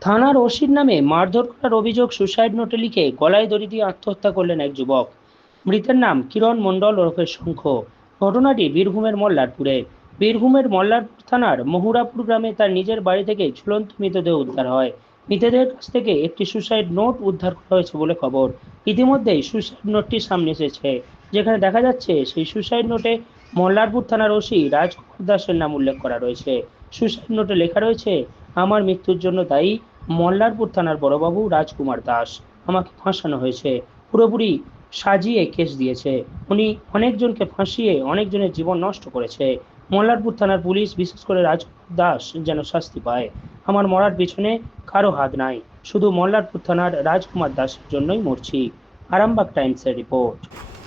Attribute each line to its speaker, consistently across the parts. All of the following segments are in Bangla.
Speaker 1: থানার ওসির নামে মারধর করার অভিযোগ সুসাইড নোটে লিখে গলায় দড়ি দিয়ে আত্মহত্যা করলেন এক যুবক। মৃতের নাম কিরণ মণ্ডল ওরফে শঙ্খ। ঘটনাটি বীরভূমের মল্লারপুরে। বীরভূমের মল্লারপুর থানার মহুরাপুর গ্রামে তার নিজের বাড়ি থেকে ঝুলন্ত মৃতদেহ উদ্ধার হয়। মৃতদেহের কাছ থেকে একটি সুসাইড নোট উদ্ধার করা হয়েছে বলে খবর। ইতিমধ্যেই সুসাইড নোটটি সামনে এসেছে, যেখানে দেখা যাচ্ছে সেই সুসাইড নোটে মল্লারপুর থানার ওসি রাজকুমার দাসের নাম উল্লেখ করা রয়েছে। সুসাইড নোটে লেখা রয়েছে, আমার মৃত্যুর জন্য দায়ী মল্লারপুর থানার বড়বাবু রাজকুমার দাস। আমাকে ফাঁসানো হয়েছে, পুরোপুরি সাজিয়ে কেস দিয়েছে। উনি অনেকজনকে ফাঁসিয়ে অনেকজনের জীবন নষ্ট করেছে। মল্লারপুর থানার পুলিশ, বিশেষ করে রাজকুমার দাস যেন শাস্তি পায়। আমার মরার পিছনে কারো হাত নাই, শুধু মল্লারপুর থানার রাজকুমার দাসের জন্যই মরছি। আরামবাগ টাইমসের রিপোর্ট।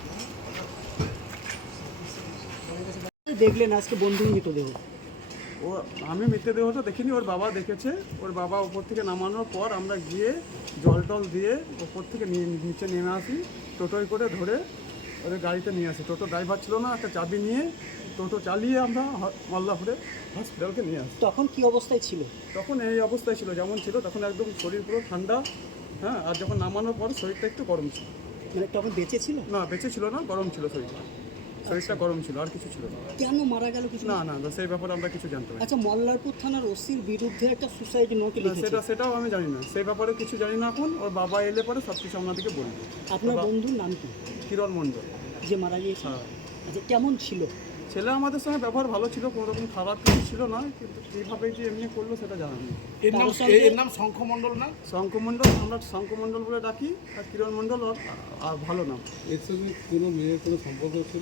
Speaker 2: দেখলেন আজকে বন্ধুর মৃতদেহ?
Speaker 3: ও আমি মৃতদেহটা দেখিনি, ওর বাবা দেখেছে। ওর বাবা উপর থেকে নামানোর পর আমরা গিয়ে জল টল দিয়ে ওপর থেকে নিচে নেমে আসি, টোটোয় করে ধরে ওদের গাড়িতে নিয়ে আসি। টোটো ড্রাইভার ছিল না, একটা চাবি নিয়ে টোটো চালিয়ে আমরা মাল্লাপুরে হসপিটালকে নিয়ে আসি।
Speaker 2: তখন কি অবস্থায় ছিল?
Speaker 3: তখন এই অবস্থায় ছিল যেমন ছিল, তখন একদম শরীর পুরো ঠান্ডা। হ্যাঁ, আর যখন নামানোর পর শরীরটা একটু গরম ছিল।
Speaker 2: মানে তখন বেঁচে ছিল?
Speaker 3: না, বেঁচে ছিল না, গরম ছিল শরীরটা। শরীরটা গরম ছিল, আর কিছু ছিল না।
Speaker 2: কেন মারা গেল কিছু?
Speaker 3: না, সেই ব্যাপারে আমরা কিছু জানতে পারি।
Speaker 2: আচ্ছা, মল্লারপুর থানার ওসির বিরুদ্ধে একটা সুসাইড নোট লিখেছে।
Speaker 3: সেটাও আমি জানি না, সেই ব্যাপারে কিছু জানি না। এখন ওর বাবা এলে পরে সব কিছু আপনাদেরকে বলবো।
Speaker 2: আপনার বন্ধুর নাম কি?
Speaker 3: কিরণ মণ্ডল।
Speaker 2: যে মারা গিয়েছে?
Speaker 3: হ্যাঁ।
Speaker 2: আচ্ছা, কেমন ছিল
Speaker 3: ছেলে? আমাদের সঙ্গে ব্যবহার ভালো ছিল, কোনো রকম খারাপ কিছু ছিল না, কিন্তু কীভাবে যে এমনি করলো সেটা জানা নেই।
Speaker 4: এর নাম শঙ্খ মণ্ডল না?
Speaker 3: শঙ্খ মণ্ডল, আমরা শঙ্খ মণ্ডল বলে ডাকি। আর কিরণ মণ্ডল আর ভালো নাম।
Speaker 4: এর সঙ্গে কোনো মেয়ের কোনো সম্পর্ক ছিল?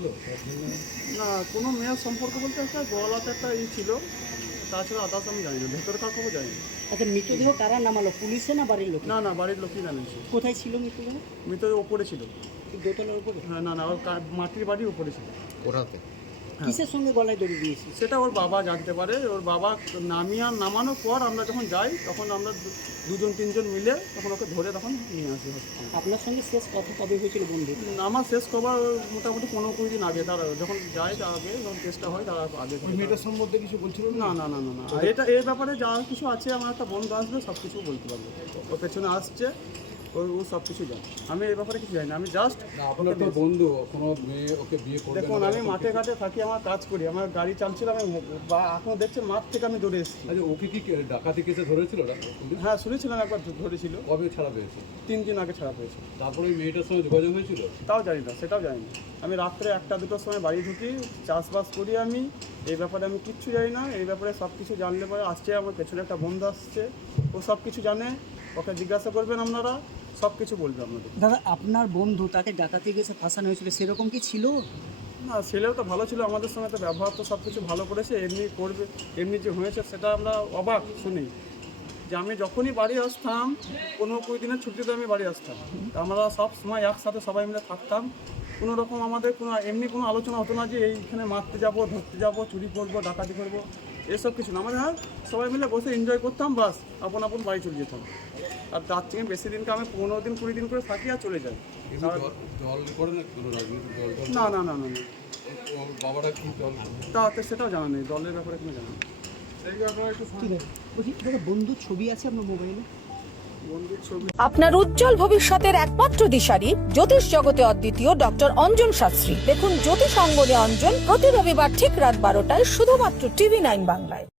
Speaker 3: না, কোনো মেয়ের সম্পর্ক বলতে একটা গলাতে একটা ছিল, তাছাড়া আদার্স আমি জানি না, ভেতরে কার খবর জানি না।
Speaker 2: আচ্ছা, মৃতদেহ কারা নামালো, পুলিশে না বাড়ির লোক?
Speaker 3: না, বাড়ির লোকই জানিয়েছে।
Speaker 2: কোথায় ছিল মৃতদেহ?
Speaker 3: মৃতদেহ ওপরে ছিল।
Speaker 2: দোতলার উপরে?
Speaker 3: হ্যাঁ, না, ওর মাটির বাড়ির উপরে ছিল।
Speaker 4: ওরাতে
Speaker 2: কিসের সঙ্গে গলায় দড়ি দিয়েছি?
Speaker 3: সেটা ওর বাবা জানতে পারে। ওর বাবা নামানোর পর আমরা যখন যাই, তখন আমরা দুজন তিনজন মিলে তখন ওকে ধরে তখন নিয়ে আসি হসপিটালে।
Speaker 2: আপনার সঙ্গে শেষ কথা কবে হয়েছিল বন্ধু?
Speaker 3: আমার শেষ খবর মোটামুটি 15-20 দিন আগে। তার যখন যাই, তার আগে যখন কেসটা হয় তার আগে।
Speaker 4: মেয়েটার সম্বন্ধে কিছু বলছিল
Speaker 3: না। এই ব্যাপারে যা কিছু আছে, আমার একটা বন্ধু আসবে, সব কিছু বলতে পারবে। ওর পেছনে আসছে, ও সব কিছু জানে। আমি এই ব্যাপারে কিছু জানি না, আমি জাস্ট
Speaker 4: আপনার তো বন্ধু, কোনো মেয়ে ওকে বিয়ে করবে?
Speaker 3: দেখুন, আমি মাঠে ঘাটে থাকি, আমার কাজ করি, আমার গাড়ি চালছিলাম, আমি এখন দেখছেন মাঠ থেকে আমি দৌড়ে এসেছি।
Speaker 4: আচ্ছা, ওকে কি ডাকাতি কেসে ধরেছিল?
Speaker 3: হ্যাঁ, শুনেছিলাম একবার ধরেছিল।
Speaker 4: কবে ছাড়া পেয়েছে?
Speaker 3: 3 দিন আগে ছাড়া পেয়েছে।
Speaker 4: তারপরে ওই মেয়েটার সঙ্গে যোগাযোগ হয়েছিল?
Speaker 3: তাও জানি না, সেটাও জানি না। আমি রাত্রে 1টা-2টোর সময় বাড়ি ঢুকি, চাষবাস করি আমি। এই ব্যাপারে আমি কিচ্ছু জানি না। এই ব্যাপারে সব কিছু জানলে পরে আসছে, আমার পেছনে একটা বন্ধু আসছে, ও সব কিছু জানে। ওকে জিজ্ঞাসা করবেন আপনারা, সব কিছু বলবে আপনাদের।
Speaker 2: দাদা, আপনার বন্ধু তাকে ডাকাতি গেছে ফাঁসানো হয়েছিল, সেরকম কি ছিল?
Speaker 3: না, ছেলেও তো ভালো ছিল, আমাদের সঙ্গে তো ব্যবহার তো সব কিছু ভালো করেছে। এমনি করবে, এমনি যে হয়েছে সেটা আমরা অবাক শুনি। যে আমি যখনই বাড়ি আসতাম, 15-20 দিনের ছুটিতে আমি বাড়ি আসতাম, তা আমরা সব সময় একসাথে সবাই মিলে থাকতাম। কোনো রকম আমাদের এমনি কোনো আলোচনা হতো না যে এইখানে মারতে যাব, ধরতে যাব, চুরি করবো, ডাকাতি করবো, এসব কিছু না। আমাদের সবাই মিলে বসে এনজয় করতাম, বাস আপন বাড়ি চলে যেতাম। আর তার থেকে বেশি দিনকে আমি 15-20 দিন করে থাকি আর চলে যাই।
Speaker 4: জল করে না কোনো রাজনীতি জল?
Speaker 3: না।
Speaker 4: বাবারা কি জল?
Speaker 3: তাতে সেটাও জানা নেই, দলের ব্যাপারে কোনো জানা নেই। সেই ব্যাপারে একটু
Speaker 2: ঠিক আছে, বলছি দাদা, বন্ধুর ছবি আছে আপনার মোবাইলে?
Speaker 3: বন্ধুর ছবি?
Speaker 5: আপনার উজ্জ্বল ভবিষ্যতের একমাত্র দিশারি জ্যোতিষ জগতে অদ্বিতীয় ডক্টর অঞ্জন শাস্ত্রী। দেখুন জ্যোতিষ অঙ্গনে অঞ্জন প্রতি রবিবার ঠিক রাত 12টায় শুধুমাত্র TV9 বাংলায়।